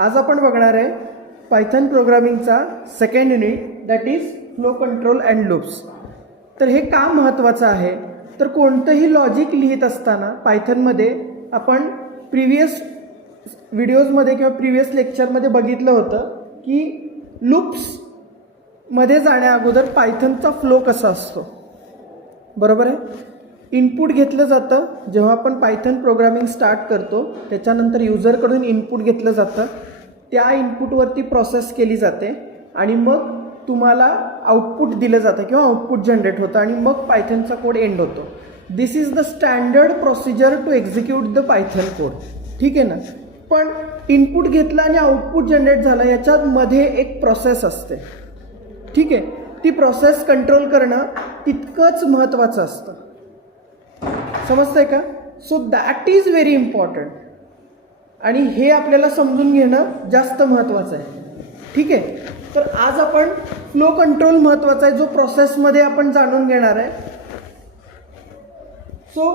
आज आपण बघणार आहे पायथन प्रोग्रामिंगचा second unit that is flow control and loops. तर हे का महत्त्वाचं आहे तर कोणतंही लॉजिक लिहित असताना पायथनमध्ये आपण प्रिव्हियस व्हिडिओजमध्ये किंवा प्रिव्हियस लेक्चरमध्ये बघितलं होतं की लूप्समध्ये जाण्या अगोदर पायथनचा फ्लो कसा असतो. बरोबर आहे. इनपुट घेतलं जातं जेव्हा आपण पायथन प्रोग्रामिंग स्टार्ट करतो, त्याच्यानंतर युजरकडून इनपुट घेतलं जातं, त्या इनपुटवरती प्रोसेस केली जाते आणि मग तुम्हाला आउटपुट दिलं जातं किंवा आउटपुट जनरेट होतं आणि मग पायथनचा कोड एंड होतो. This is the standard procedure to execute the Python code. ठीक आहे ना. पण इनपुट घेतलं आणि आउटपुट जनरेट झालं याच्यामध्ये एक प्रोसेस असते. ठीक आहे. ती प्रोसेस कंट्रोल करणं तितकंच महत्त्वाचं असतं. समजतंय का. So that is very important आणि हे आपल्याला समजून घेणं जास्त महत्त्वाचं आहे. ठीक आहे. तर आज आपण फ्लो कंट्रोल महत्त्वाचा आहे जो प्रोसेसमध्ये आपण जाणून घेणार आहे. सो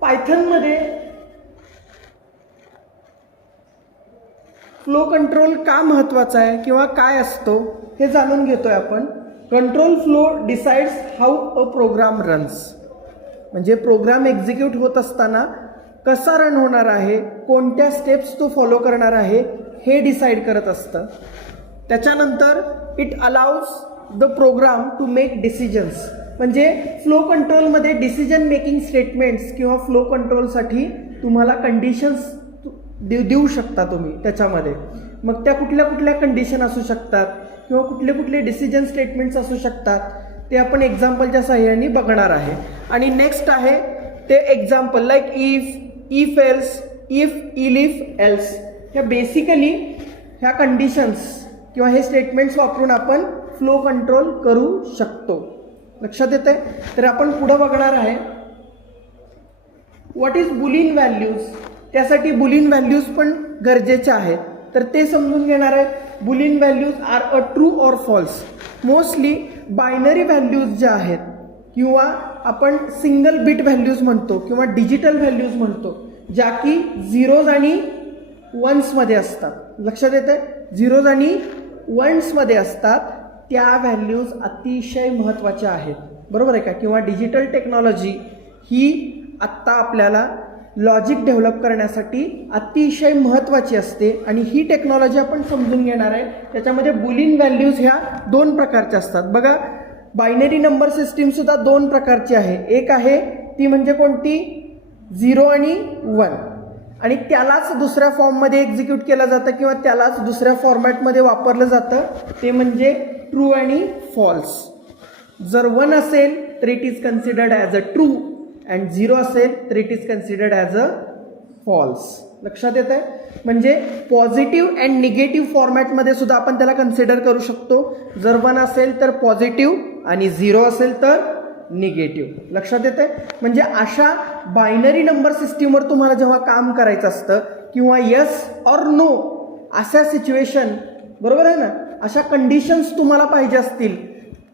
पायथनमध्ये फ्लो कंट्रोल का महत्त्वाचा आहे किंवा काय असतो हे जाणून घेतोय आपण. Control flow decides how a program runs. म्हणजे प्रोग्राम एक्झिक्यूट होत असताना कसा रन होणार आहे, कोणत्या स्टेप्स तो फॉलो करणार आहे हे डिसाईड करत असतं. त्याच्यानंतर it allows the program to make decisions. म्हणजे फ्लो कंट्रोलमध्ये डिसिजन मेकिंग स्टेटमेंट्स किंवा फ्लो कंट्रोलसाठी तुम्हाला कंडिशन्स देऊ शकता तुम्ही त्याच्यामध्ये. मग त्या कुठल्या कुठल्या कंडिशन असू शकतात किंवा कुठले कुठले डिसिजन स्टेटमेंट्स असू शकतात ते आपण एक्झाम्पलच्या साहाय्याने बघणार आहे. आणि नेक्स्ट आहे ते example like if else, if if else. ह्या बेसिकली ह्या कंडिशन्स किंवा हे स्टेटमेंट्स वापरून आपण फ्लो कंट्रोल करू शकतो. लक्षात येतंय. तर आपण पुढं बघणार आहे व्हॉट इज बुलियन व्हॅल्यूज. त्यासाठी बुलियन व्हॅल्यूज पण गरजेच्या आहेत तर ते समजून घेणार आहे. Boolean values are a true or false. Mostly binary values ज्या आहेत किंवा आपण सिंगल बिट व्हॅल्यूज म्हणतो किंवा डिजिटल व्हॅल्यूज म्हणतो ज्या की झिरोज आणि वन्समध्ये असतात. लक्षात येतं. झिरोज आणि वन्समध्ये असतात त्या व्हॅल्यूज अतिशय महत्त्वाच्या आहेत. बरोबर आहे का. किंवा डिजिटल टेक्नॉलॉजी ही आत्ता आपल्याला लॉजिक डेव्हलप करण्यासाठी अतिशय महत्त्वाची असते आणि ही टेक्नॉलॉजी आपण समजून घेणार आहे. त्याच्यामध्ये बुलियन व्हॅल्यूज ह्या दोन प्रकारच्या असतात. बघा बायनरी नंबर सिस्टीम सुद्धा दोन प्रकारची आहे. एक आहे ती म्हणजे कोणती 0 आणि 1 आणि त्यालाच दुसऱ्या फॉर्ममध्ये एक्झिक्यूट केलं जातं किंवा त्यालाच दुसऱ्या फॉर्मॅटमध्ये वापरलं जातं ते म्हणजे ट्रू आणि फॉल्स. जर 1 असेल तर it is considered as a true and 0 असेल तर it is considered as a false. लक्षात येत आहे. म्हणजे पॉझिटिव्ह अँड निगेटिव्ह फॉर्मॅटमध्ये सुद्धा आपण त्याला कन्सिडर करू शकतो. जर 1 असेल तर पॉझिटिव्ह आणि 0 असेल तर निगेटिव्ह. लक्षात येते. म्हणजे अशा बायनरी नंबर सिस्टीमवर तुम्हाला जेव्हा काम करायचं असतं किंवा येस ऑर नो अशा सिच्युएशन, बरोबर आहे ना, अशा कंडिशन्स तुम्हाला पाहिजे असतील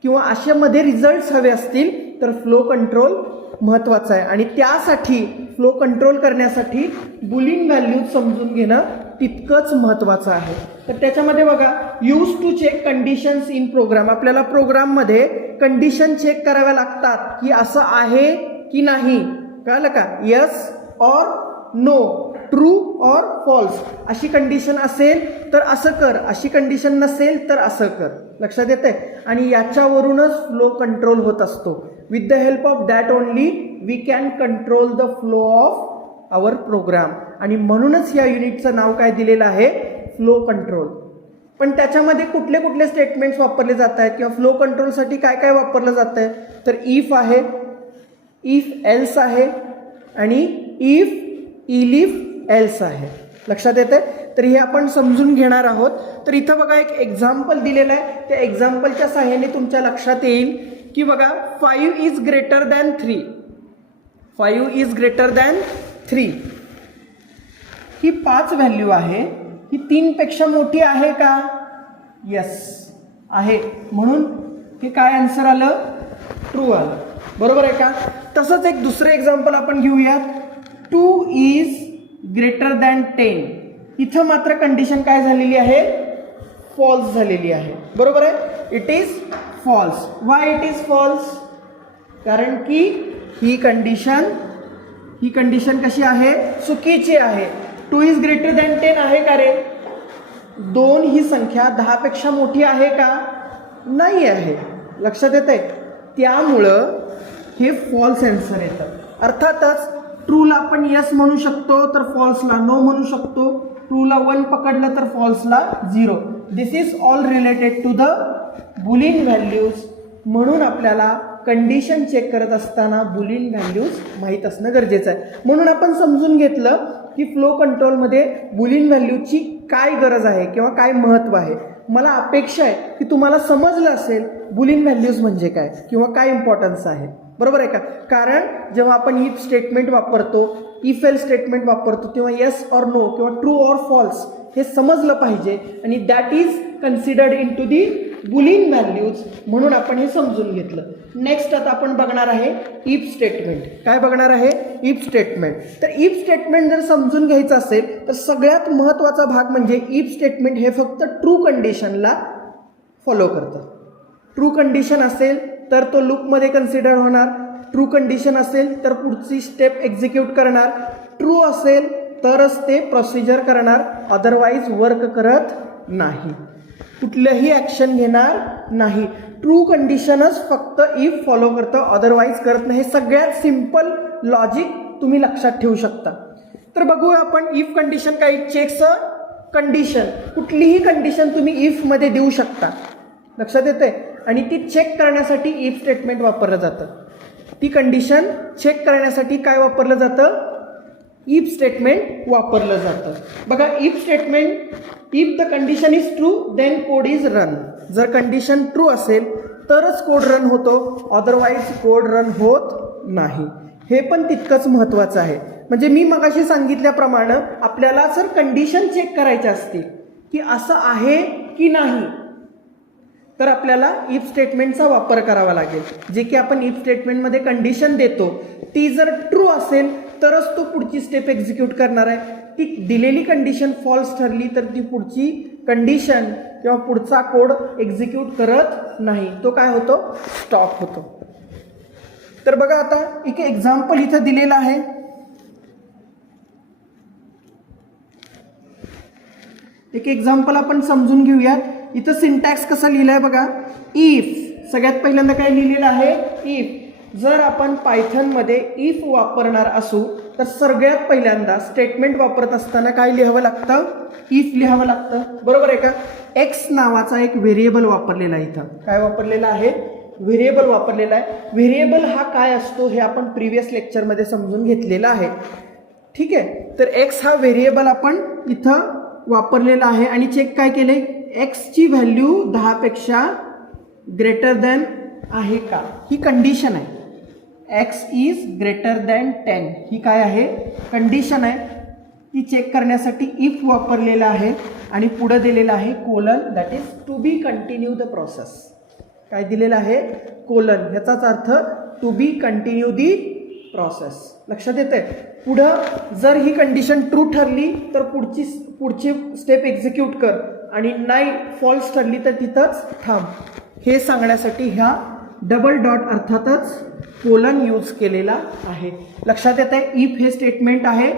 किंवा अशामध्ये रिझल्ट्स हवे असतील तर फ्लो कंट्रोल महत्त्वाचं आहे. आणि त्यासाठी फ्लो कंट्रोल करण्यासाठी बुलियन व्हॅल्यूज समजून घेणं तितकंच महत्त्वाचं आहे. तर त्याच्यामध्ये बघा use to check conditions in program. आपल्याला प्रोग्राममध्ये कंडिशन चेक कराव्या लागतात की असं आहे की नाही. कळलं का. Yes or no, true or false. अशी कंडिशन असेल तर असं कर, अशी कंडिशन नसेल तर असं कर. लक्षात येते. आणि याच्यावरूनच फ्लो कंट्रोल होत असतो. With the help of that only we can control the flow of our program. आणि म्हणूनच या युनिटचं नाव काय दिलेलं आहे, फ्लो कंट्रोल. पण त्याच्यामध्ये कुठले कुठले स्टेटमेंट्स वापरले जात आहेत किंवा फ्लो कंट्रोलसाठी काय काय वापरलं जात आहे तर इफ आहे, इफ एल्स आहे आणि इफ इफ एल्स आहे. लक्षात येते. तर हे आपण समजून घेणार आहोत. तर इथं बघा एक एक्झाम्पल दिलेलं आहे. त्या एक्झाम्पलच्या सहाय्याने तुमच्या लक्षात येईल की बघा 5 is greater than 3. 5 is greater than 3 he 5 value आहे. ही 3 पेक्षा मोठी आहे का. येस आहे. म्हणून हे काय आन्सर आलं, ट्रू आलं. बरोबर आहे का. तसंच एक दुसरं एक्झाम्पल आपण घेऊयात. 2 इज ग्रेटर दॅन 10. इथं मात्र कंडिशन काय झालेली आहे, फॉल्स झालेली आहे. बरोबर आहे, it is false. Why it is false? कारण की ही कंडिशन कशी आहे, चुकीची आहे. 2 इज ग्रेटर दॅन 10 आहे का रे? 2 ही संख्या 10 पेक्षा मोठी आहे का? नाही आहे. लक्षात येत आहे? त्यामुळं हे फॉल्स आन्सर येतं. अर्थातच ट्रूला आपण यस म्हणू शकतो तर फॉल्सला नो म्हणू शकतो. ट्रूला 1 पकडलं तर फॉल्सला 0. This is all related to the Boolean values. म्हणून आपल्याला कंडिशन चेक करत असताना बुलियन व्हॅल्यूज माहीत असणं गरजेचं आहे. म्हणून आपण समजून घेतलं की फ्लो कंट्रोलमध्ये बुलियन व्हॅल्यूची काय गरज आहे किंवा काय महत्त्व आहे. मला अपेक्षा आहे की तुम्हाला समजलं असेल बुलियन व्हॅल्यूज म्हणजे काय किंवा काय इम्पॉर्टन्स आहे. बरोबर आहे का? कारण जेव्हा आपण इफ स्टेटमेंट वापरतो, इफ एल स्टेटमेंट वापरतो, तेव्हा येस ऑर नो किंवा ट्रू ऑर फॉल्स हे समजलं पाहिजे आणि that is considered into the Boolean values. म्हणून आपण हे समजून घेतलं. नेक्स्ट आता आपण बघणार आहे इफ स्टेटमेंट. काय बघणार आहे? If statement. तर इफ स्टेटमेंट जर समजून घ्यायचं असेल तर सगळ्यात महत्त्वाचा भाग म्हणजे इफ स्टेटमेंट हे फक्त ट्रू कंडिशनला फॉलो करतं. ट्रू कंडिशन असेल तर तो लूपमध्ये कन्सिडर होणार. ट्रू कंडिशन असेल तर पुढची स्टेप एक्झिक्यूट करणार. ट्रू असेल तरच ते प्रोसिजर करणार, अदरवाईज वर्क करत नाही, कुठलंही ॲक्शन घेणार नाही. ट्रू कंडिशनच फक्त इफ फॉलो करतं, अदरवाईज करत नाही. हे सगळ्यात सिम्पल लॉजिक तुम्ही लक्षात ठेवू शकता. तर बघूया आपण इफ कंडिशन काय. चेक्स कंडिशन, कुठलीही कंडिशन तुम्ही इफमध्ये देऊ शकता. लक्षात येते? आणि ती चेक करण्यासाठी इफ स्टेटमेंट वापरलं जातं. ती कंडिशन चेक करण्यासाठी काय वापरलं जातं? इफ स्टेटमेंट वापरलं जातं. बघा if statement, if the condition is true then code is run. जर कंडिशन ट्रू असेल तरच कोड रन होतो, अदरवाईज कोड रन होत नाही. हे पण तितकंच महत्त्वाचं आहे. म्हणजे मी मगाशी सांगितल्याप्रमाणे आपल्याला जर कंडिशन चेक करायच्या असतील की असं आहे की नाही तर आपल्याला इफ स्टेटमेंटचा वापर करावा लागेल. जे की आपण इफ स्टेटमेंटमध्ये कंडिशन देतो ती जर ट्रू असेल तरच तो पुढची स्टेप एक्झिक्यूट करणार आहे. ती दिलेली कंडिशन फॉल्स ठरली तर ती पुढची कंडिशन किंवा पुढचा कोड एक्झिक्यूट करत नाही, तो काय होतो? स्टॉप होतो. तर बघा आता एक एक्झाम्पल इथं दिलेलं आहे. एक एक्झाम्पल आपण समजून घेऊयात. इथं सिंटॅक्स कसा लिहिलाय बघा. इफ, सगळ्यात पहिल्यांदा काय लिहिलेलं आहे? इफ. जर आपण पायथनमध्ये इफ वापरणार असू तर सगळ्यात पहिल्यांदा स्टेटमेंट वापरत असताना काय लिहावं लागतं? इफ लिहावं लागतं. बरोबर आहे का? एक्स नावाचा एक व्हेरिएबल वापरलेला आहे. इथं काय वापरलेला आहे? व्हेरिएबल वापरलेला आहे. व्हेरिएबल हा काय असतो हे आपण प्रिव्हियस लेक्चरमध्ये समजून घेतलेलं आहे. ठीक आहे. तर एक्स हा व्हेरिएबल आपण इथं वापरलेला आहे आणि चेक काय केले? एक्सची व्हॅल्यू 10 पेक्षा ग्रेटर दॅन आहे का, ही कंडिशन आहे. एक्स इज ग्रेटर दॅन 10 ही काय आहे? कंडिशन आहे. ती चेक करण्यासाठी इफ वापरलेला आहे आणि पुढे दिलेलं आहे colon, that is to be continue the process. काय दिलेलं आहे? कोलन. ह्याचाच अर्थ to be continue the process. लक्षात येते? पुढं जर ही कंडिशन ट्रू ठरली तर पुढची स्टेप एक्झिक्यूट कर आणि नाही फॉल्स ठरली तर तिथंच थांब. हे सांगण्यासाठी ह्या डबल डॉट अर्थातच कोलन यूज केलेला आहे. लक्षात येत आहे? इफ हे स्टेटमेंट आहे,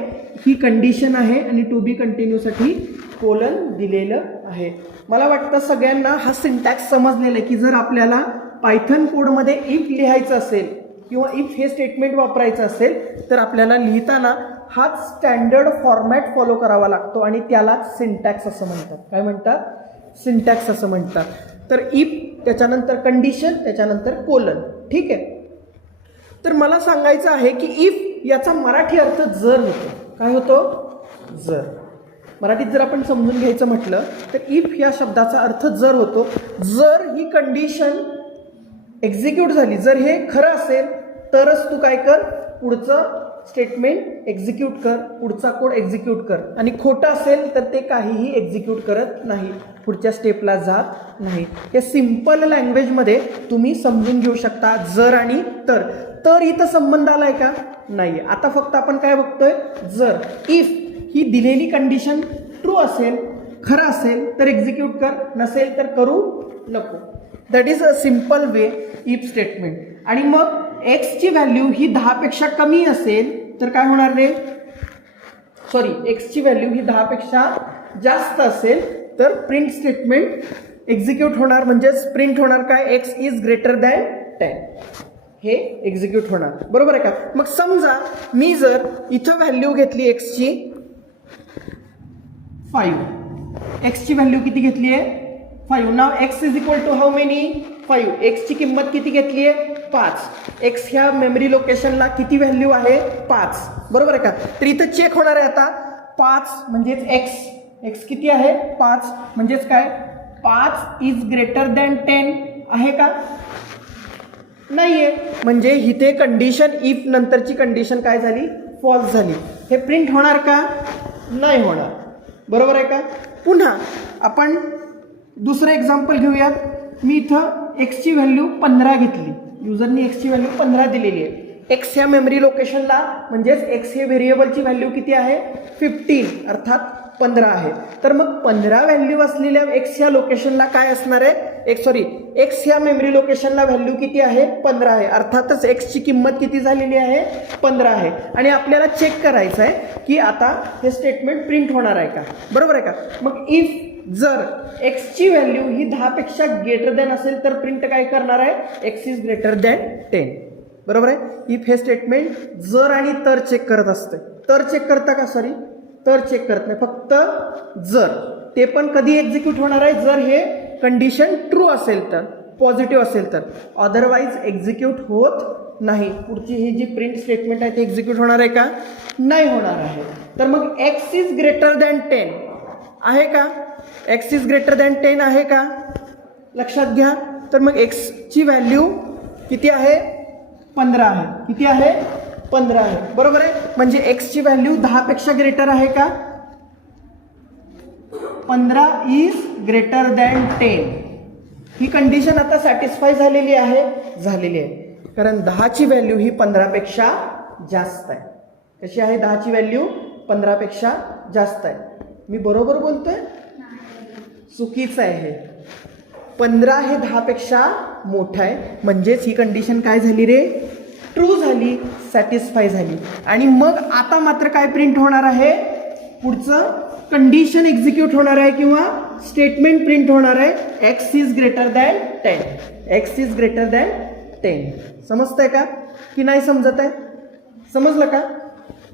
ही कंडिशन आहे आणि टू बी कंटिन्यूसाठी कोलन दिलेलं आहे. मला वाटतं सगळ्यांना हा सिंटॅक्स समजलेला आहे की जर आपल्याला पायथन कोडमध्ये इफ लिहायचं असेल किंवा इफ हे स्टेटमेंट वापरायचं असेल तर आपल्याला लिहिताना हाच स्टँडर्ड फॉर्मॅट फॉलो करावा लागतो आणि त्यालाच सिंटॅक्स असं म्हणतात. काय म्हणतात? सिंटॅक्स असं म्हणतात. तर इफ, त्याच्यानंतर कंडिशन, त्याच्यानंतर कोलन. ठीक आहे. तर मला सांगायचं आहे की इफ याचा मराठी अर्थ जर होतो. काय होतो? जर. मराठीत जर आपण समजून घ्यायचं म्हटलं तर इफ या शब्दाचा अर्थ जर होतो. जर ही कंडिशन एक्झिक्यूट झाली, जर हे खरं असेल तरच तू काय कर? पुढचं स्टेटमेंट एक्झिक्यूट कर, पुढचा कोड एक्झिक्यूट कर. आणि खोटं असेल तर ते काहीही एक्झिक्यूट करत नाही, पुढच्या स्टेपला जात नाही. हे सिम्पल लँग्वेजमध्ये तुम्ही समजून घेऊ शकता. जर आणि तर. तर इथं संबंध आलाय का? नाही. आता फक्त आपण काय बघतोय? जर. इफ ही दिलेली कंडिशन ट्रू असेल, खरं असेल तर एक्झिक्यूट कर, नसेल तर करू नको. That is a simple way if statement. आणि मग एक्सची व्हॅल्यू ही 10 पेक्षा कमी असेल तर काय होणार रे? सॉरी, एक्सची व्हॅल्यू ही 10 पेक्षा जास्त असेल तर प्रिंट स्टेटमेंट एक्झिक्यूट होणार. म्हणजेच प्रिंट होणार काय? एक्स इज ग्रेटर दॅन 10 हे एक्झिक्यूट होणार. बरोबर आहे का? मग समजा मी जर इथं व्हॅल्यू घेतली एक्सची 5, एक्सची व्हॅल्यू किती घेतली आहे? 5. नाव x is equal to how many? 5. एक्सची किंमत किती घेतली आहे? 5. एक्स ह्या मेमरी लोकेशनला किती व्हॅल्यू आहे? 5. बरोबर आहे का? तर इथं चेक होणार आहे आता 5 म्हणजेच एक्स. एक्स किती आहे? 5. म्हणजेच काय? 5 इज ग्रेटर दॅन 10 आहे का? नाहीये. म्हणजे इथे कंडिशन इफ नंतरची कंडिशन काय झाली? फॉल्स झाली. हे प्रिंट होणार का? नाही होणार. बरोबर आहे का? पुन्हा आपण दुसरं एक्झाम्पल घेऊयात. मी इथं एक्सची व्हॅल्यू 15 घेतली. युजरनी एक्सची व्हॅल्यू 15 दिलेली आहे. एक्स ह्या मेमरी लोकेशनला म्हणजेच एक्स हे व्हेरिएबलची व्हॅल्यू किती आहे? 15 अर्थात 15 आहे. तर मग 15 व्हॅल्यू असलेल्या एक्स ह्या लोकेशनला काय असणार आहे? एक्स ह्या मेमरी लोकेशनला व्हॅल्यू किती आहे? 15 आहे. अर्थातच एक्सची किंमत किती झालेली आहे? 15 आहे. आणि आपल्याला चेक करायचं आहे की आता हे स्टेटमेंट प्रिंट होणार आहे का? बरोबर आहे का? मग इफ जर एक्सची व्हॅल्यू ही 10 पेक्षा ग्रेटर दॅन असेल तर प्रिंट काय करणार आहे? X is greater than 10. बरोबर आहे? इफ हे स्टेटमेंट जर आणि तर चेक करत असते. तर चेक करता का? सॉरी, तर चेक करत नाही, फक्त जर. ते पण कधी एक्झिक्यूट होणार आहे? जर हे कंडिशन ट्रू असेल तर, पॉझिटिव्ह असेल तर. अदरवाईज एक्झिक्यूट होत नाही. पुढची ही जी प्रिंट स्टेटमेंट आहे ती एक्झिक्यूट होणार आहे का? नाही होणार आहे. तर मग एक्स इज ग्रेटर दॅन 10 आहे का? एक्स इज ग्रेटर दॅन 10 आहे का? लक्षात घ्या. तर मग एक्सची व्हॅल्यू किती आहे? 15 आहे. किती आहे? 15 आहे. बरोबर आहे? म्हणजे एक्सची व्हॅल्यू 10 पेक्षा ग्रेटर आहे का? 15 is greater than 10. He condition आता सॅटिस्फाय झालेली आहे? झालेली आहे. कारण 10ची व्हॅल्यू ही 15 पेक्षा जास्त आहे. कशी आहे? 10ची व्हॅल्यू 15 पेक्षा जास्त आहे. मी बरोबर बोलतोय? चुकीचं आहे हे. 15 हे 10 पेक्षा मोठं आहे. म्हणजेच ही कंडिशन काय झाली रे? ट्रू झाली, सॅटिस्फाय झाली. आणि मग आता मात्र काय प्रिंट होणार आहे? पुढचं कंडिशन एक्झिक्यूट होणार आहे किंवा स्टेटमेंट प्रिंट होणार आहे. X is greater than 10. X is greater than 10. समजतंय का की नाही समजत आहे? समजलं का?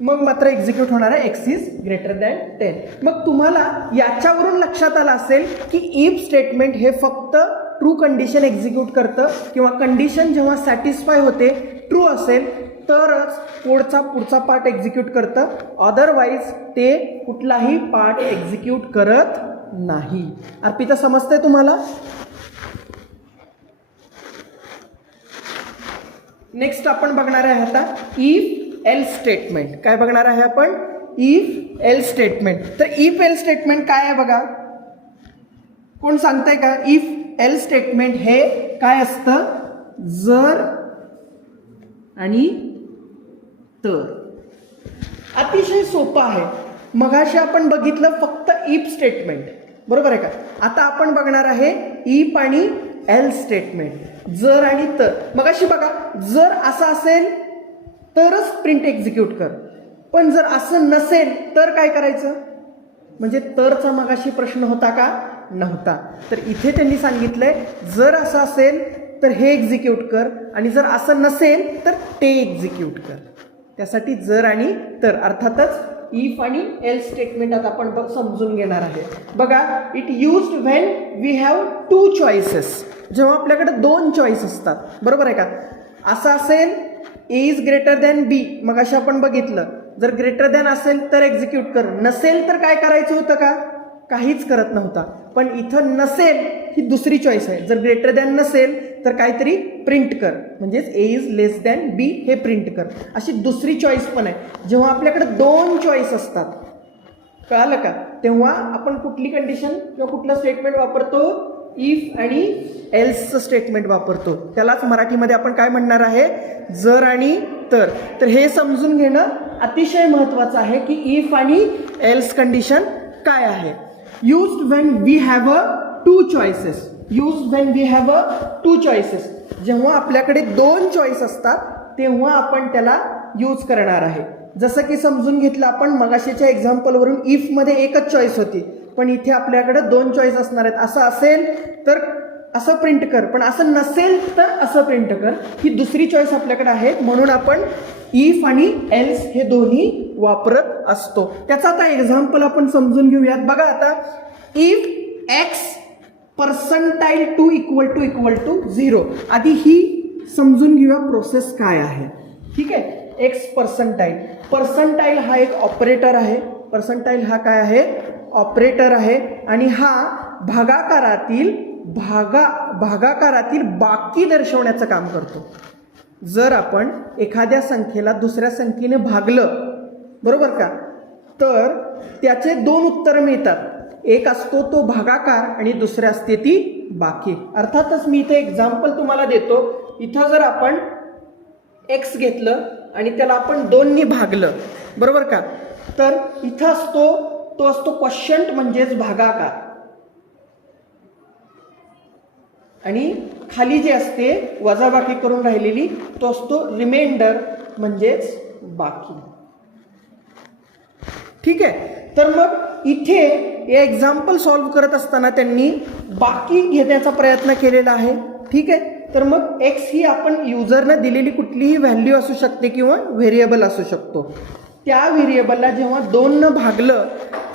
मग मात्र एक्झिक्यूट होणार आहे एक्स इज ग्रेटर दॅन 10. मग तुम्हाला याच्यावरून लक्षात आलं असेल की इफ स्टेटमेंट हे फक्त ट्रू कंडिशन एक्झिक्यूट करतं किंवा कंडिशन जेव्हा सॅटिस्फाय होते, ट्रू असेल तरच पुढचा पार्ट एक्झिक्यूट करतं. अदरवाईज ते कुठलाही पार्ट एक्झिक्यूट करत नाही. अर्पिता, समजतंय तुम्हाला? नेक्स्ट आपण बघणार आहे आता इफ एल्स स्टेटमेंट. काय बघणार आहे आपण? If else statement. तर इफ एल्स स्टेटमेंट काय आहे बघा? कोण सांगताय का? इफ एल्स स्टेटमेंट हे काय असतं? जर आणि तर. अतिशय सोपं आहे. मगाशी आपण बघितलं फक्त इफ स्टेटमेंट. बरोबर आहे का? आता आपण बघणार आहे इफ आणि एल्स स्टेटमेंट. जर आणि तर. मगाशी बघा, जर असं असेल तरच प्रिंट एक्झिक्यूट कर. पण जर असं नसेल तर काय करायचं? म्हणजे तरचा मगाशी प्रश्न होता का? नव्हता. तर इथे त्यांनी सांगितलंय जर असं असेल तर हे एक्झिक्यूट कर आणि जर असं नसेल तर ते एक्झिक्यूट कर. त्यासाठी जर आणि तर. अर्थातच इफ आणि एल्स स्टेटमेंट आता आपण समजून घेणार आहे. बघा, it used when we have 2 choices. जेव्हा आपल्याकडे 2 चॉईस असतात. बरोबर आहे का? असं असेल ए इज ग्रेटर दॅन बी. मग अशा आपण बघितलं, जर ग्रेटर दॅन असेल तर एक्झिक्यूट कर, नसेल तर काय करायचं होतं का? काहीच करत नव्हता. पण इथं नसेल ही दुसरी चॉईस आहे. जर ग्रेटर दॅन नसेल तर काहीतरी प्रिंट कर, म्हणजेच ए इज लेस दॅन बी हे प्रिंट कर. अशी दुसरी चॉईस पण आहे. जेव्हा आपल्याकडे 2 चॉईस असतात, कळालं का, तेव्हा आपण कुठली कंडिशन किंवा कुठलं स्टेटमेंट वापरतो? इफ आणि एल्सचं स्टेटमेंट वापरतो. त्यालाच मराठीमध्ये आपण काय म्हणणार आहे? जर आणि तर. तर हे समजून घेणं अतिशय महत्त्वाचं आहे की इफ आणि एल्स कंडिशन काय आहे? Used when we have a two choices. Used when we have a two choices. जेव्हा आपल्याकडे दोन चॉईस असतात तेव्हा आपण त्याला यूज करणार आहे. जसं की समजून घेतलं आपण मगाशीच्या एक्झाम्पलवरून, इफ मध्ये एकच चॉईस होती, पण इथे आपल्याकडे दोन चॉईस असणार आहेत. असं असेल तर असं प्रिंट कर, पण असं नसेल तर असं प्रिंट कर. ही दुसरी चॉईस आपल्याकडे आहे, म्हणून आपण इफ आणि एल्स हे दोन्ही वापरत असतो. त्याचा आता एक्झाम्पल आपण समजून घेऊयात. बघा आता, इफ एक्स पर्सेंटाईल 2 = 0. आधी ही समजून घेऊया प्रोसेस काय आहे. ठीक आहे. X percentile. पर्सेंटाईल हा एक ऑपरेटर आहे. पर्सेंटाईल हा काय आहे? ऑपरेटर आहे. आणि हा भागाकारातील बाकी दर्शवण्याचं काम करतो. जर आपण एखाद्या संख्येला दुसऱ्या संख्येने भागलं, बरोबर का, तर त्याचे दोन उत्तर मिळतात. एक असतो तो भागाकार आणि दुसरी असते ती बाकी. अर्थातच मी इथे एक्झाम्पल तुम्हाला देतो. इथं जर आपण एक्स घेतलं आणि त्याला आपण 2 ने भागलं, बरोबर का, तर इथं तो असतो क्वोशंट म्हणजेच भागाकार, आणि खाली जे असते वजाबाकी करून राहिलेली तो असतो रिमाइंडर म्हणजेच बाकी. ठीक आहे. तर मग इथे हे एक्झाम्पल सॉल्व्ह करत असताना त्यांनी बाकी घेण्याचा प्रयत्न केलेला आहे. ठीक आहे. तर मग एक्स ही आपण युजरनं दिलेली कुठलीही व्हॅल्यू असू शकते किंवा व्हेरिएबल असू शकतो. त्या व्हेरिएबलला जेव्हा 2 न भागलं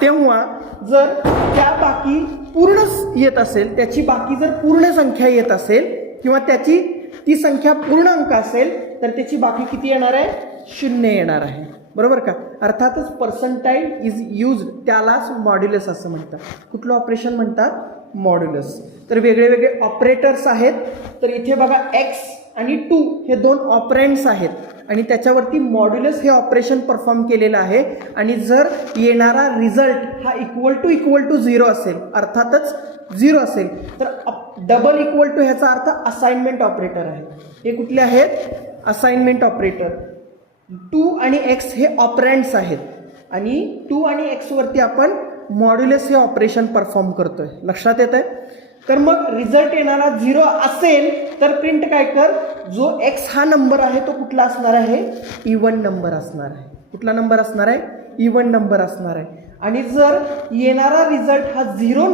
तेव्हा जर त्या बाकी पूर्ण येत असेल, त्याची बाकी जर पूर्ण संख्या येत असेल किंवा त्याची ती संख्या पूर्ण अंक असेल तर त्याची बाकी किती येणार आहे? 0 येणार आहे. बरोबर का. अर्थातच पर्सेंटाईल इज यूज्ड, त्यालाच मॉड्युलस असं म्हणतात. कुठलं ऑपरेशन म्हणतात? मॉड्युलस. तर वेगळे वेगळे ऑपरेटर्स आहेत. तर इथे बघा एक्स आणि 2 हे 2 ऑपरेंड्स आहेत आणि त्याच्यावरती मॉड्युलस हे ऑपरेशन परफॉर्म केलेलं आहे. आणि जर येणारा रिझल्ट हा = 0 असेल, अर्थातच 0 असेल, तर डबल इक्वल टू ह्याचा अर्थ असाइनमेंट ऑपरेटर आहे. हे कुठले आहेत? Assignment operator. 2 आणि एक्स हे ऑपरेंड्स आहेत आणि 2 आणि एक्स वरती आपण मॉड्युलस हे ऑपरेशन परफॉर्म करतोय. लक्षात येत आहे. तर मग रिझल्ट येणारा 0 असेल तर प्रिंट काय कर, जो एक्स हा नंबर आहे तो कुठला असणार आहे? इवन नंबर असणार आहे. कुठला नंबर असणार आहे? इवन नंबर असणार आहे. आणि जर येणारा रिझल्ट हा 0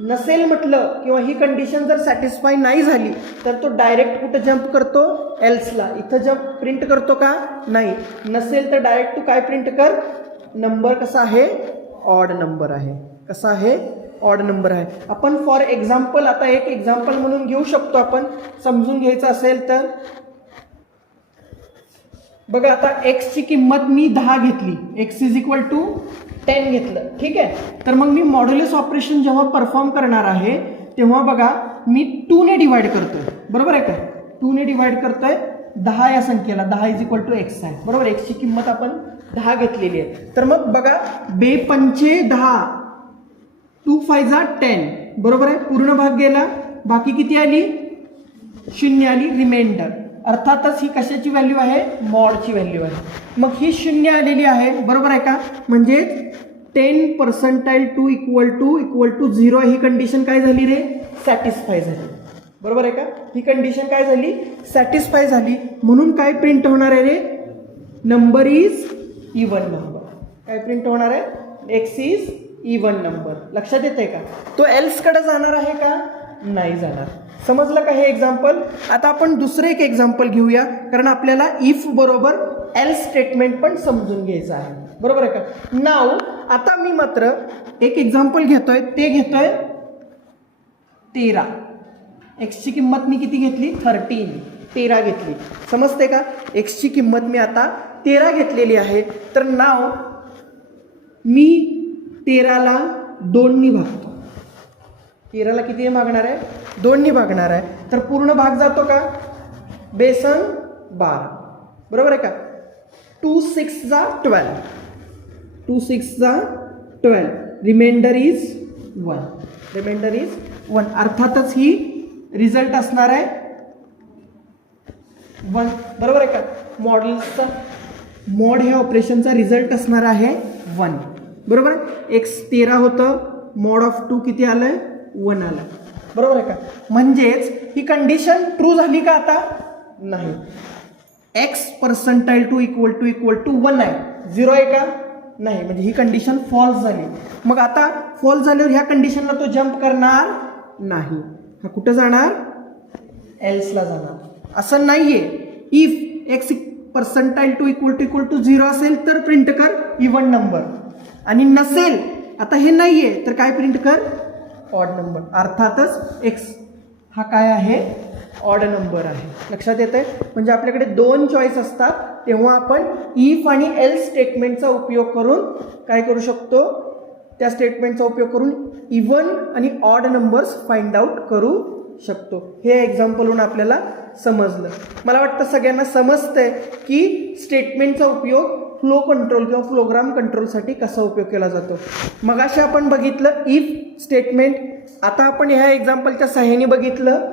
नसेल म्हटलं किंवा ही कंडिशन जर सॅटिस्फाय नाही झाली तर तो डायरेक्ट कुठं जम्प करतो? एल्सला. इथं जम्प प्रिंट करतो का? नाही. नसेल तर डायरेक्ट तू काय प्रिंट कर? नंबर कसा आहे? ऑड नंबर आहे. कसा आहे? ऑड नंबर आहे. आपण फॉर एक्झाम्पल आता एक एक्झाम्पल म्हणून घेऊ शकतो, आपण समजून घ्यायचं असेल तर. बघा आता एक्सची किंमत मी 10 घेतली, एक्स = 10 घेतलं. ठीक आहे. तर मग मी मॉड्युलस ऑपरेशन जेव्हा परफॉर्म करणार आहे तेव्हा बघा मी 2 ने डिवाइड करतोय. बरोबर आहे का? 2 ने डिवाइड करतोय 10 या संख्येला. 10 = x आहे. बरोबर. एक्सची किंमत आपण 10 घेतलेली आहे. तर मग बघा 2 पंचे 10, 2 5 जा 10. बरोबर आहे. पूर्ण भाग गेला, बाकी किती आली? 0 आली, रिमाइंडर. अर्थातच ही कशाची व्हॅल्यू आहे? मॉडची व्हॅल्यू आहे. मग ही 0 आलेली आहे. बरोबर आहे का? म्हणजे 10 पर्सेंटाईल 2 = 0 ही कंडिशन काय झाली रे? सॅटिस्फाय झाली. बरोबर आहे का? ही कंडिशन काय झाली? सॅटिस्फाय झाली. म्हणून काय प्रिंट होणार आहे रे? Number is even number. काय प्रिंट होणार आहे? X is even number. लक्षात येते का? तो एल्स कडे जाणार आहे का? नाही जाणार. समजलं का हे एक्झाम्पल? आता आपण दुसरं एक एक्झाम्पल घेऊया, कारण आपल्याला इफ बरोबर एल्स स्टेटमेंट पण समजून घ्यायचं आहे. बरोबर आहे का? नाव आता मी मात्र एक एक्झाम्पल घेतोय, ते घेतोय 13. एक्सची किंमत मी किती घेतली? 13 घेतली. समजते का? एक्सची किंमत मी आता 13 घेतलेली आहे. तर नाव मी 13ला 2 ने भागतो. 13ला किती भागणार आहे? 2 ने भागणार आहे. तर पूर्ण भाग जातो का? बेसन 12. बरोबर आहे का? 2 6 जा 12. 2 6 जा 12. Reminder is 1. Reminder is 1. अर्थातच ही रिझल्ट असणार आहे 1. बरोबर आहे का? मॉड्युलसचा मॉड हे ऑपरेशनचा रिझल्ट असणार आहे 1. बरोबर. x 13 होतं, मॉड ऑफ 2 किती आलंय 1 आलं, बरोबर आहे का. म्हणजेच ही कंडिशन ट्रू झाली का आता, नाही. x पर्सेंटाईल 2 इक्वल टू 1 आहे, 0 आहे का, नाही. म्हणजे ही कंडिशन फॉल्स झाली. मग आता फॉल्स झाल्यावर ह्या कंडिशनला तो जम्प करणार नाही, हा कुठं जाणार, एल्सला जाणार. असं नाहीये. If x percentile 2 equal to 0 असेल तर प्रिंट कर इव्हन नंबर, आणि नसेल, आता हे नाहीये तर काय प्रिंट कर, ऑड नंबर. अर्थातच x हा काय आहे, ऑड नंबर आहे. लक्षात येत आहे. म्हणजे आपल्याकडे 2 चॉईस असतात, तेव्हा आपण इफ आणि एल्स स्टेटमेंटचा उपयोग करून काय करू शकतो, त्या स्टेटमेंटचा उपयोग करून इव्हन आणि ऑड नंबर्स फाइंड आउट करू शकतो. हे एक्झाम्पलवरून आपल्याला समजलं. मला वाटतं सगळ्यांना समजतंय की स्टेटमेंटचा उपयोग फ्लो कंट्रोल किंवा फ्लोग्राम कंट्रोलसाठी कसा उपयोग केला जातो. मगाशी आपण बघितलं इफ स्टेटमेंट, आता आपण ह्या एक्झाम्पलच्या सहाय्याने बघितलं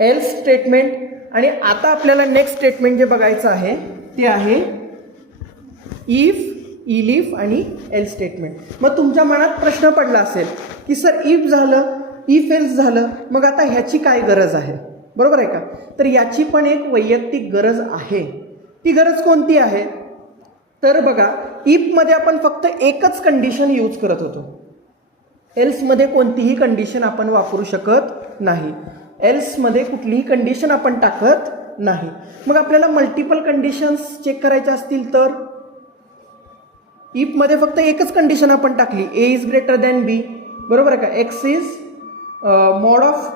एल्स स्टेटमेंट, आणि आता आपल्याला नेक्स्ट स्टेटमेंट जे बघायचं आहे ते आहे इफ, इलिफ आणि एल्स स्टेटमेंट. मग तुमच्या मनात प्रश्न पडला असेल की सर इफ झालं, इफ एल्स झालं, मग आता ह्याची काय गरज आहे, बरोबर आहे का. तर याची पण एक वैयक्तिक गरज आहे. ती गरज कोणती आहे, तर बघा इफमध्ये आपण फक्त एकच कंडिशन यूज करत होतो, एल्समध्ये कोणतीही कंडिशन आपण वापरू शकत नाही. एल्समध्ये कुठलीही कंडिशन आपण टाकत नाही. मग आपल्याला मल्टिपल कंडिशन्स चेक करायच्या असतील तर इफमध्ये फक्त एकच कंडिशन आपण टाकली, A is greater than B, बरोबर आहे का, X is mod of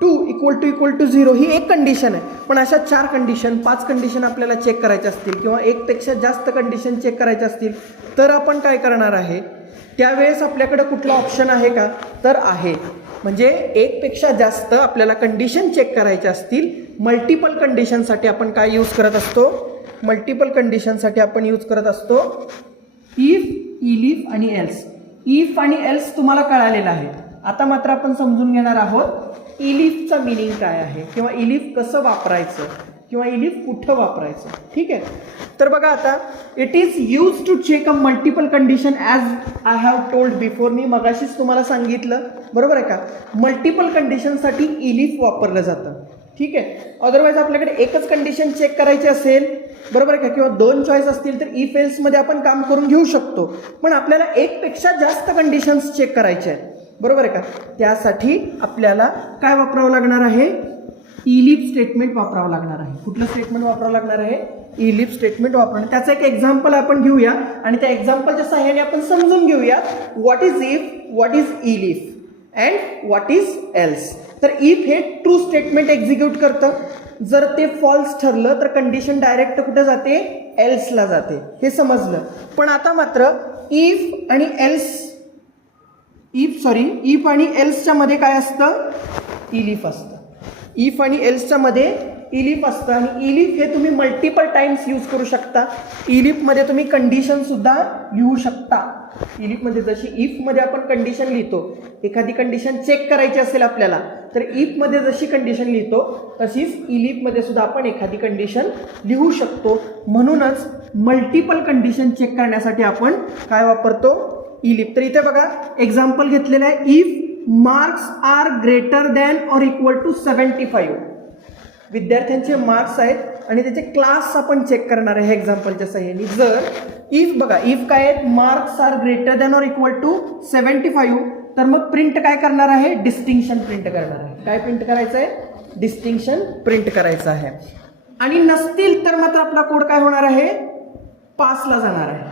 2 equal to 0, ही एक कंडिशन आहे. पण अशा 4 कंडिशन 5 कंडिशन आपल्याला चेक करायच्या असतील किंवा एकपेक्षा जास्त कंडिशन चेक करायच्या असतील तर आपण काय करणार आहे, त्यावेळेस आपल्याकडे कुठला ऑप्शन आहे का, तर आहे. म्हणजे एकपेक्षा जास्त आपल्याला कंडिशन चेक करायच्या असतील, मल्टिपल कंडिशनसाठी आपण काय यूज करत असतो, मल्टिपल कंडिशनसाठी आपण यूज करत असतो इफ, इलिफ आणि एल्स. इफ आणि एल्स तुम्हाला कळालेला आहे. आता मात्र आपण समजून घेणार आहोत इलिफचा मिनिंग काय आहे, किंवा इलिफ कसं वापरायचं, किंवा इलिफ कुठं वापरायचं. ठीक आहे. तर बघा आता it is use to check a multiple condition as I have told before. मी मगाशीच तुम्हाला सांगितलं, बरोबर आहे का, मल्टिपल कंडिशनसाठी इलिफ वापरलं जातं. ठीक आहे. अदरवाईज आपल्याकडे एकच कंडिशन चेक करायची असेल, बरोबर आहे का, किंवा 2 चॉईस असतील तर इफ एल्समध्ये आपण काम करून घेऊ शकतो. पण आपल्याला एकपेक्षा जास्त कंडिशन्स चेक करायचे आहेत, बरोबर आहे का, त्यासाठी आपल्याला काय वापरावं लागणार आहे, इलिफ स्टेटमेंट वापरावं लागणार आहे. कुठलं स्टेटमेंट वापरावं लागणार आहे, इलिफ स्टेटमेंट वापरणं. त्याचं एक एक्झाम्पल आपण घेऊया आणि त्या एक्झाम्पलच्या सहाय्याने आपण समजून घेऊया what is if, what is elif and what is else. तर इफ हे ट्रू स्टेटमेंट एक्झिक्यूट करतं, जर ते फॉल्स ठरलं तर कंडिशन डायरेक्ट कुठे जाते, एल्सला जाते. हे समजलं. पण आता मात्र इफ आणि एल्स, इफ आणि एल्सच्या मध्ये काय असतं, इलिफ असतं. इफ आणि एल्सच्या मध्ये इलिफ असतं, आणि इलिफ हे तुम्ही मल्टिपल टाइम्स यूज करू शकता. इलिफमध्ये तुम्ही कंडिशन सुद्धा लिहू शकता. इलिफमध्ये जशी इफमध्ये आपण कंडिशन लिहितो, एखादी कंडिशन चेक करायची असेल आपल्याला, तर इफमध्ये जशी कंडिशन लिहितो तशीच इलिफमध्ये सुद्धा आपण एखादी कंडिशन लिहू शकतो. म्हणूनच मल्टिपल कंडिशन चेक करण्यासाठी आपण काय वापरतो, इलिफ. तर इथे बघा एक्झाम्पल घेतलेलं आहे, if marks are greater than or equal to 75. विद्यार्थ्यांचे मार्क्स आहेत आणि त्याचे क्लास आपण चेक करणार आहे एक्झाम्पलच्या सहाय्याने. जर इफ बघा, इफ काय आहे, marks are greater than or equal to 75, तर मग प्रिंट काय करणार आहे, डिस्टिंक्शन प्रिंट करणार आहे. काय प्रिंट करायचं आहे, डिस्टिंक्शन प्रिंट करायचं आहे. आणि नसतील तर मात्र आपला कोड काय होणार आहे, पासला जाणार आहे.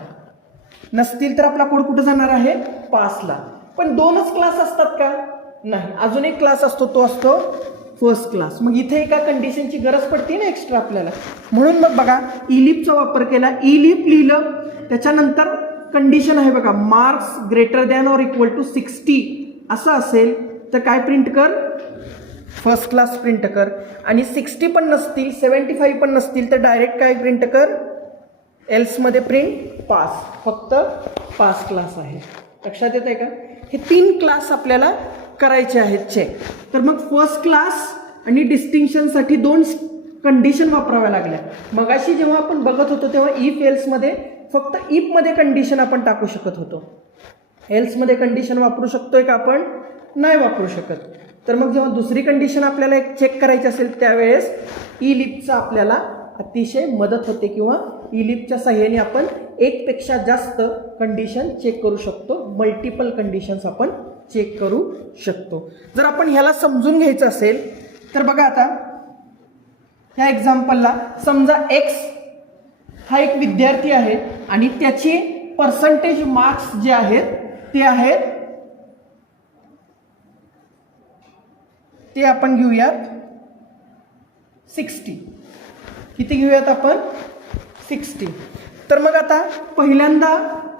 नसतील तर आपला कोड कुठं जाणार आहे, पासला. पण 2च क्लास असतात का, नाही, अजून एक क्लास असतो, तो असतो फर्स्ट क्लास. मग इथे एका कंडिशनची गरज पडते ना एक्स्ट्रा आपल्याला. म्हणून मग बघा इलिफचा वापर केला, इलिफ लिहिलं, त्याच्यानंतर कंडिशन आहे बघा, marks greater than or equal to 60 असं असेल तर काय प्रिंट कर, फर्स्ट क्लास प्रिंट कर. आणि 60 पण नसतील, 75 पण नसतील तर डायरेक्ट काय प्रिंट कर, एल्समध्ये प्रिंट पास, फक्त पास क्लास आहे. लक्षात येत आहे का. हे 3 क्लास आपल्याला करायचे आहेत चेक. तर मग फर्स्ट क्लास आणि डिस्टिंक्शनसाठी 2 कंडिशन वापराव्या लागल्या. मगाशी जेव्हा आपण बघत होतो तेव्हा इफ एल्समध्ये फक्त इफमध्ये कंडिशन आपण टाकू शकत होतो. एल्समध्ये कंडिशन वापरू शकतोय का आपण? नाही वापरू शकत. तर मग जेव्हा दुसरी कंडिशन आपल्याला एक चेक करायची असेल त्यावेळेस इलिफचा आपल्याला अतिशय मदत होते किंवा इलिफच्या साह्याने आपण एकपेक्षा जास्त कंडिशन चेक करू शकतो. मल्टिपल कंडिशन्स आपण चेक करू शकतो. जर आपण ह्याला समजून घ्यायचं असेल तर बघा आता ह्या एक्झाम्पलला समजा एक्स हा एक विद्यार्थी आहे आणि त्याचे पर्सेंटेज मार्क्स जे आहेत ते आपण घेऊयात 60. किती घेऊयात आपण? 60. तर मग आता पहिल्यांदा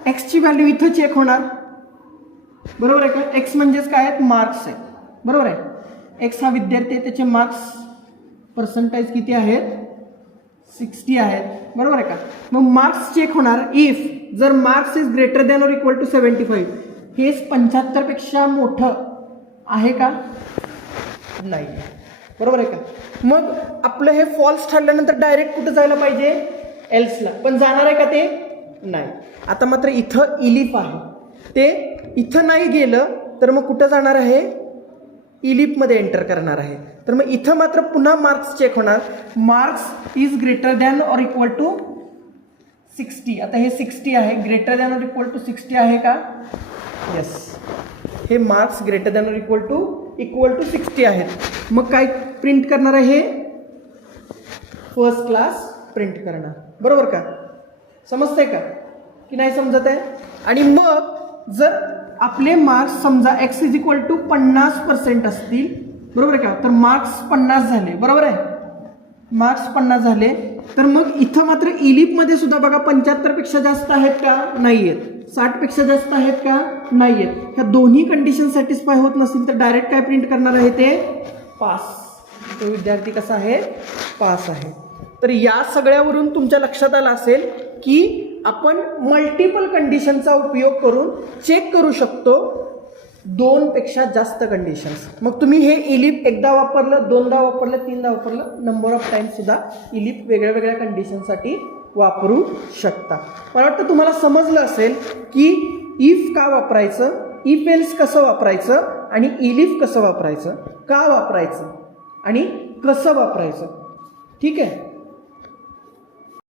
एक्सची व्हॅल्यू इथं चेक होणार, बरोबर आहे का? एक्स म्हणजेच काय आहेत? मार्क्स आहे, बरोबर आहे. एक्स हा विद्यार्थी आहे, त्याचे मार्क्स पर्सेंटेज किती आहेत? 60 आहेत, बरोबर आहे का? मग मार्क्स चेक होणार इफ जर marks is greater than or equal to 75. हे 75 पेक्षा मोठं आहे का? नाही, बरोबर आहे का? मग आपलं हे फॉल्स ठरल्यानंतर डायरेक्ट कुठं जायला पाहिजे? एल्सला. पण जाणार आहे का ते? नाही. आता मात्र इथं इलिफ आहे, ते इथं नाही गेलं तर मग कुठं जाणार आहे? इलिफमध्ये एंटर करणार आहे. तर मग इथं मात्र पुन्हा मार्क्स चेक होणार. Marks is greater than or equal to 60. आता हे 60 आहे, greater than or equal to 60 आहे का? येस, हे marks greater than or equal to 60 आहेत. मग काय प्रिंट करणार आहे? फर्स्ट क्लास प्रिंट करणार, बरोबर का? समजतंय का की नाही समजत आहे? आणि मग जर आपले मार्क्स समजा एक्स इज इक्वल टू 50% असतील, बरोबर आहे का? तर मार्क्स 50 झाले, बरोबर आहे? मार्क्स 50 झाले तर मग इथं मात्र इलिफमध्ये सुद्धा बघा 75 पेक्षा जास्त आहेत का? नाही आहेत. 60 पेक्षा जास्त आहेत का? नाही आहेत. ह्या दोन्ही कंडिशन सॅटिस्फाय होत नसतील तर डायरेक्ट काय प्रिंट करणार आहे? ते पास. तो विद्यार्थी कसा आहे? पास आहे. तर या सगळ्यावरून तुमच्या लक्षात आलं असेल की आपण मल्टिपल कंडिशनचा उपयोग करून चेक करू शकतो 2 पेक्षा जास्त कंडिशन्स. मग तुम्ही हे इलिफ एकदा वापरलं, 2दा वापरलं, 3दा वापरलं, नंबर ऑफ टाइम्स सुद्धा इलिफ वेगळ्या वेगळ्या कंडिशनसाठी वापरू शकता. मला वाटतं तुम्हाला समजलं असेल की इफ का वापरायचं, इफ एल्स कसं वापरायचं आणि इलिफ कसं वापरायचं, का वापरायचं आणि कसं वापरायचं. ठीक आहे.